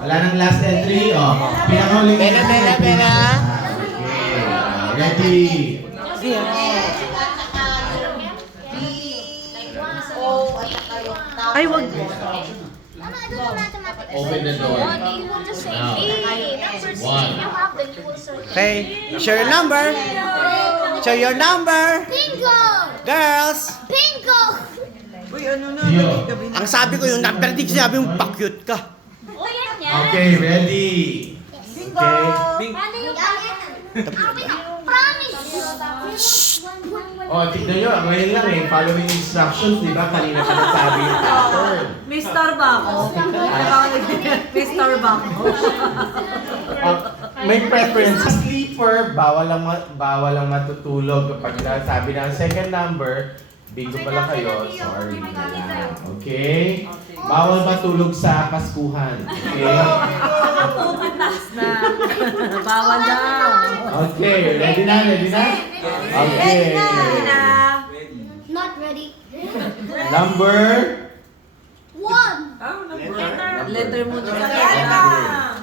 Wala nang last entry. O, pinakahuling. Pena. Okay. Ready? Ay, wag. Open the door. Okay, show your number. Show your number. Bingo! Girls. Bingo! Uy, ano na? Yo. Ang sabi ko yung number, di sinabi yung pa-cute ka. O, yan yan. Okay, ready? Okay. Ano yung promise? O, tignan nyo. Ang ngayon lang eh. Following instructions, di ba? Kanina pa nagsabi yung pattern. Mister ba ako? Mister ba ako? May preference. Sa sleeper, bawal lang matutulog kapag sabi ng second number, bingo pala kayo, sorry na lang. Okay? Bawal matulog sa kaskuhan. Okay? Pumatas na. Bawal daw. Okay, ready na? Okay. Not ready. Number? 1. Letter mo na.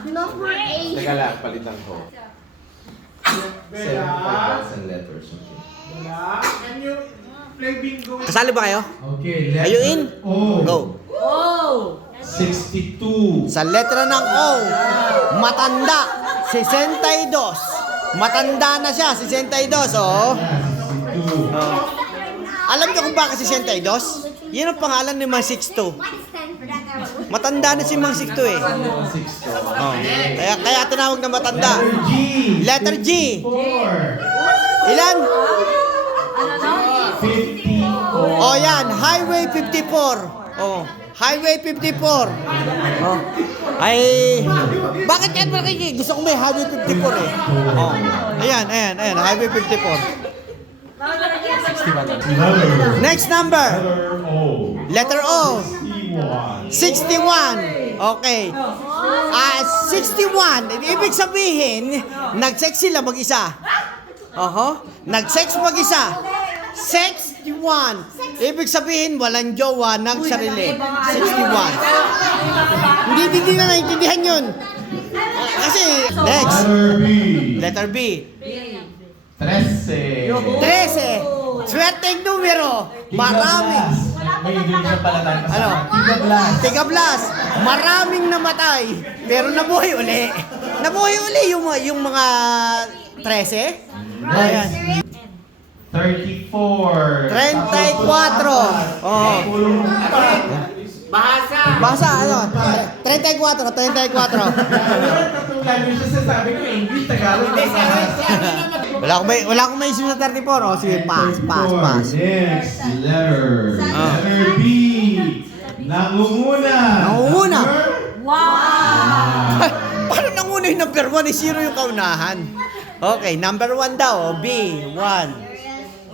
Number 8. Teka lang, palitan ko. 75,000 letters. Okay. Kasali ba kayo? Okay, letter Are you in? O. Go. Oh! 62. Sa letra ng O, matanda, 62. Matanda na siya, 62, oh. 62. Alam niyo kung bakit 62? Yan ang pangalan ni Mang Sixto. Matanda na si Mang Sixto eh. 62. Oh. Kaya tinawag na matanda. Letter G. Letter G. 4. Ilan? 54. Oh, yan, Highway 54. Oh, Highway 54. Oh. Ay, bakit yan? Bakit? Gusto ko may Highway 54 eh. Oh. Ayan, Highway 54. Next number. Letter O. Letter O. 61. 61. Okay. 61. Ibig sabihin, nag-sex sila mag-isa. Nag-sex mag-isa. 61. Ibig sabihin, walang jowa, nagsarili. 61. Hindi na naintindihan yun. Kasi, next. Letter B. Letter B. 13. 13. Swerteng numero. Marami. May English pala tayo. Ano? Tigablas. Maraming namatay. Pero nabuhay uli. Nabuhay uli yung mga 13. Ayan. 34. 34. Oo. Basa, ano? 34. Tatlong language na sasabi ko, English, Tagalog, Wala akong maisip sa 34. O, sige, pass. Next, letter. Letter B. Nangunguna. Nangunguna? Wow! Paano nanguna yung number 1? 0 yung kaunahan. Okay, number 1 daw. B, 1.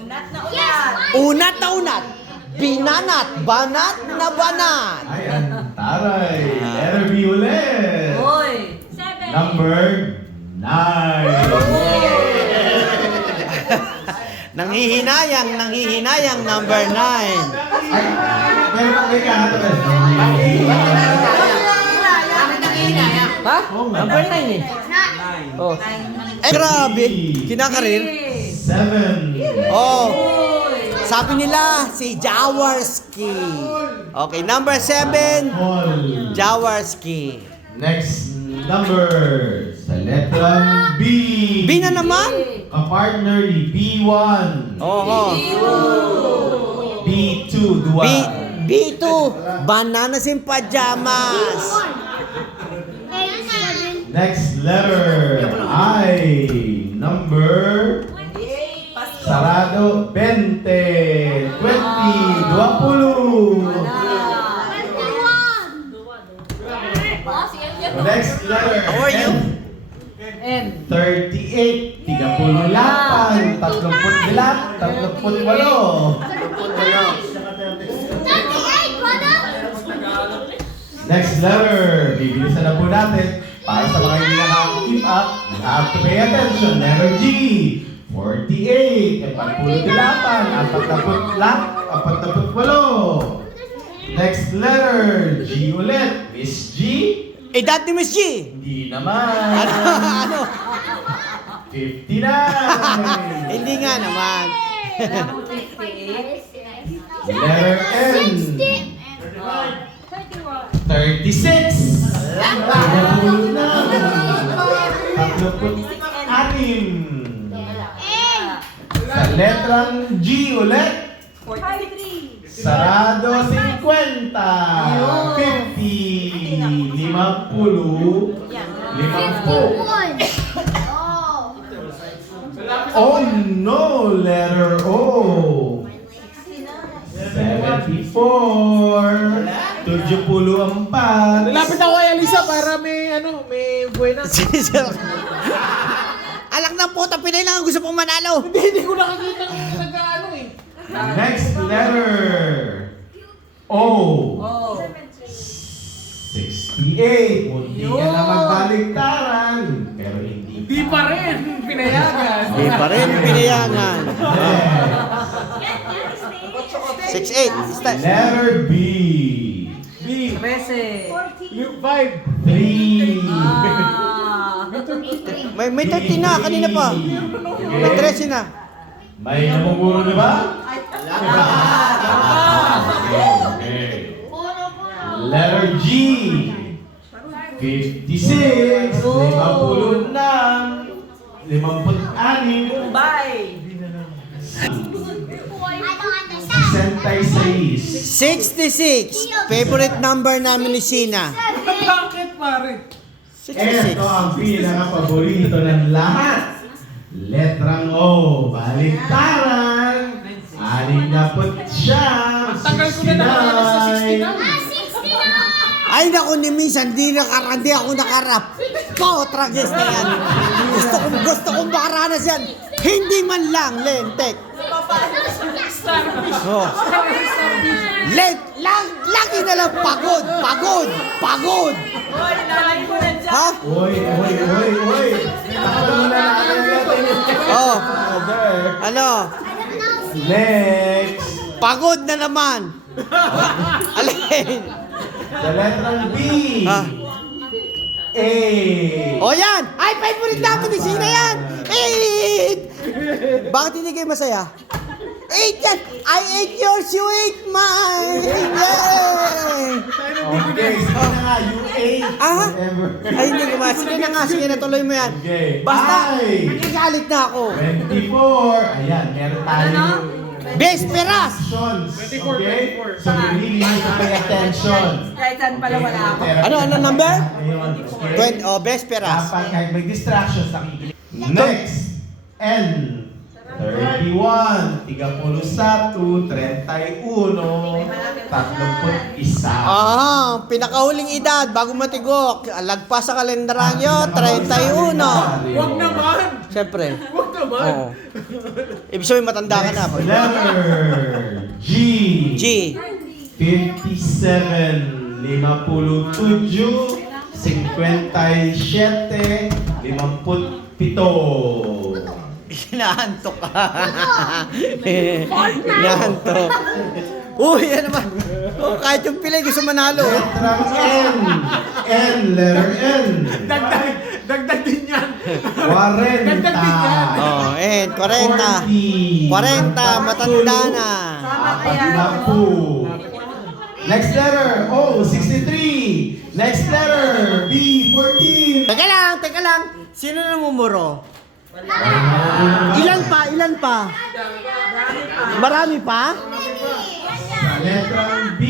Unat na unat. Unat na unat. Binanat. Banat na banat. Ayan, taray. Letter B ulit. Hoy! Number 9. Nanghihinayang number 9. Ay, meron pang kaya ka ito. Ha? Number 9 eh. Oh. Eh, grabe. Kinakarir. 7. Oh. Sabi nila, si Jaworski. Okay, number 7. Jaworski. Next number. Sa letrang B. B na naman? Kapartner ni B1. Oo. B2. Dua. B2. Bananas in pajamas. Next letter. I. Number. Sarado. 20. 20. 20. Next letter. How are you? N. 38. 38. 38. Next letter. Bibilisan na po natin. Para sa mga hindi nakaka-keep up, you have to pay attention. Letter G. 48. 48. Next letter. G ulit. Miss G. Edad ni Miss G. Hindi naman. Ano? 59. Hindi nga naman. Letter N. 36. Anim. Sa letrang G ulit. 43. Sarado 50. 50. 50. 50. Oh no, letter O. 74. 74. Lapit ako kay Alisa para may buenas. Alak na puta, Pinay lang ang gusto pong manalo. Hindi ko nakakita ng nag-ano eh. Next letter. O. Oh. 68. Munti ka na magbaliktaran. Pero hindi. Hindi pa rin pinayagan. Hindi pa rin pinayangan. 6'8". Letter B. B. 13. Luke 5. 3. Ah. May 30 na, kanina pa. May 13 na. May namumuro na ba? Okay. Letter G. 56. 50 na. 56. Bye. 66. Favorite number namin ni Sina. Bakit pare? 66. Ito ang pinaka-paborito ng lahat. Letrang O. Baliktaran. 69. Tagal ko na nakaranas sa 69. Ay naku ni minsan, hindi ako nakarap. Tragis na yan. Gusto kong makaranas yan. Hindi man lang, Lentek. Oh. Lagi na lang pagod. Hoy, nanay mo na dyan. Ha? Oy. Tapos muna natin natin. Oh. Ano? Next. Pagod na naman. Alin? Sa letrang B. Ha? A. O yan! Ay, favorite namin ni Sina yan! 8! Bakit hindi kayo masaya? 8 yan! I ate yours, you ate mine! Yay! Okay, sige na nga, you ate. Ah? Whatever. Ay, hindi ko ma. Sige na nga, sige na, tuloy mo yan. Okay. Basta, Ay. nagigalit na ako. 24. Ayan, meron tayo. Besperas! Actions. Okay? So you really need to pay attention. Kahit saan pala wala ako. Ano number? Ayun, okay? 20, Besperas. Dapat kahit may distractions, nakikinig. Next, N. 31, 31, 31, 31. Pinakahuling edad, bago matigok. Lagpas sa kalendaryo, 31. Huwag naman. Siyempre. Huwag naman. Oo. Ibig sabihin, matanda ka na. Next letter, G. G. 57, 57, 57, 57. Inaantok ka. Inaantok. Uy, ano ba? Oh, kahit yung pilay gusto manalo. Letrang N. N, letter N. Dagdag din yan. 40. Dagdag din yan. Oh, 40. 40, matanda na. Tama kaya. Naku. Next letter, O, 63. Next letter, B, 14. Teka lang. Sino namumuro? Ilan pa? Marami pa? Sa letrang B,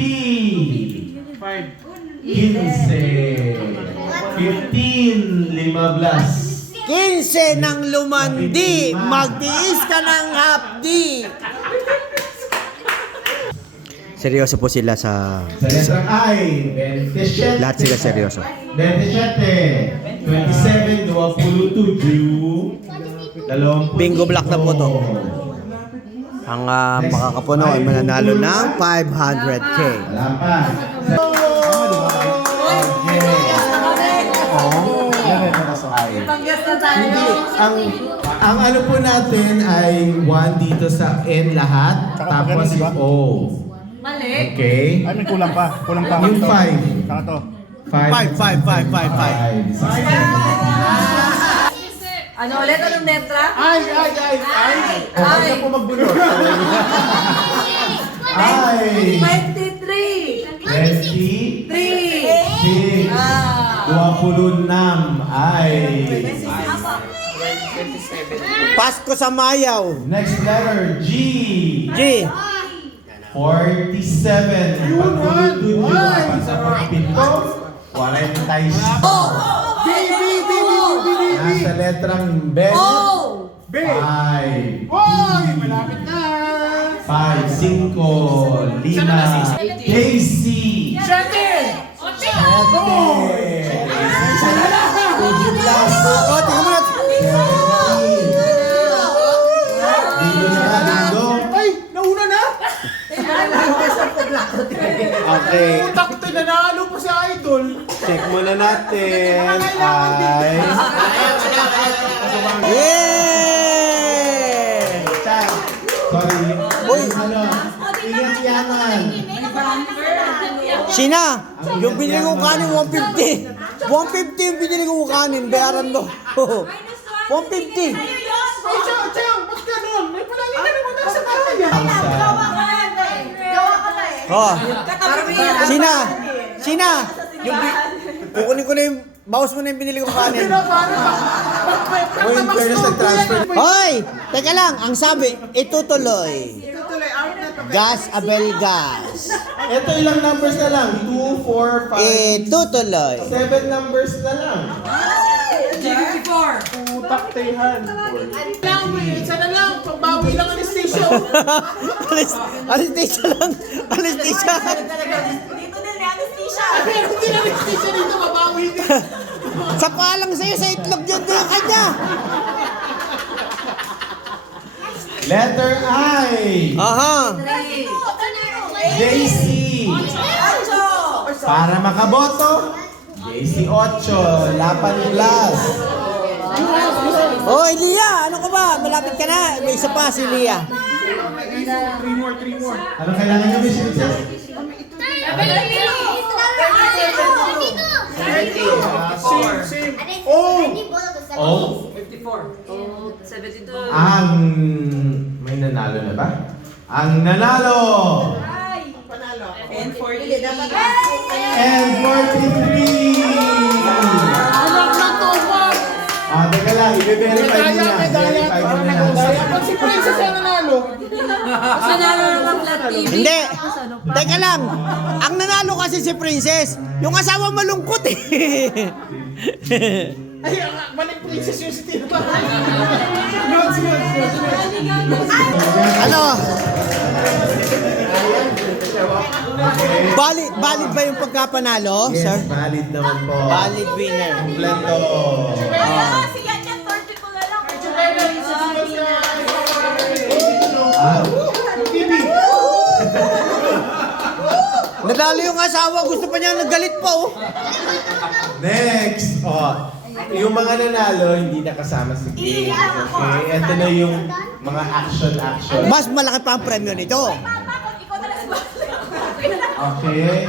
5. 15. 15, 15. 15 ng lumandi, magtiis ka ng hapdi. Seryoso po sila sa... Sa letrang I, 27. Lahat sila seryoso. 27. 27, 22. Bingo block na po to. Ang makakapuno ay mananalo ng 500K. Wala pa. Panggas na tayo. Ang ano po natin ay 1 dito sa N lahat, tapos yung O. Mali. Okay? Ay, may kulang pa. Kulang pa. Yung Ito. 5. Saka to. Five. Ano ulit? Anong letra? Ay. Huwag na po magbunot. Ay. 23. 26. Ah. 26. Ay. Pasko sa Mayaw. Next letter, G. G. 47. Pagtulog-tulog sa mga pito, 46. Nasa letrang B. B. 5. Hoy, malapit na. 5, 5, 5. Casey. 7. Oh, tingnan mo na. Ay, nauna na. Okay, Utak ko nanalo pa si Idol. check muna natin. Ay. Yeah! Chan. Sorry. Uy. Ano? Ingat yaman. Sina, yung binili kong kanin, 150. 150 yung binili kong kanin, bayaran mo. 150. Ay, Chang, ba't ganun? May palagi ka naman nasa bahay. Oh. Sina, yung kukunin ko na yung, bawas mo na yung binili kong kanin. O in fairness, nag-transfer. Hoy, teka lang, ang sabi, itutuloy. Gas, Abel Gas. Ito ilang numbers na lang? 2, 4, 5, Itutuloy. 7 numbers na lang. Utak tehan. Lang, isa na lang. Pagbawi lang ang station. Anesthesia lang. Anesthesia. Pero hindi na station dito, mabawi din. Sa palang sa'yo, sa itlog yun doon kanya. Letter I. Aha. JC. Para makaboto, JC 8. Lapan Plus. Hoy, Lia, ano ka ba? Malapit ka na. May isa pa si Lia. 3 more. Ano kailangan nyo, Miss Princess? Same. Oh. 72. Ang may nanalo na ba? Ang nanalo! And 40. And 43! Anak na to, Bob. Teka lang, i-verify mo na. Verify mo na lang. Dapat si Princess ang nanalo. Kasi nanalo ng flat TV. Hindi. Teka lang. Ang nanalo kasi si Princess. Yung asawa malungkot eh. Ay, maling Princess yung si Tito. Ano? Valid ba yung pagkapanalo, Yes, sir? valid naman po. Valid winner. Kompleto. Nadalo yung asawa. Gusto pa niya nagalit pa oh. Next! Yung mga nanalo, hindi nakasama sa game. Okay? Ito na yung mga action. Mas malaki pa ang premyo nito. Okay?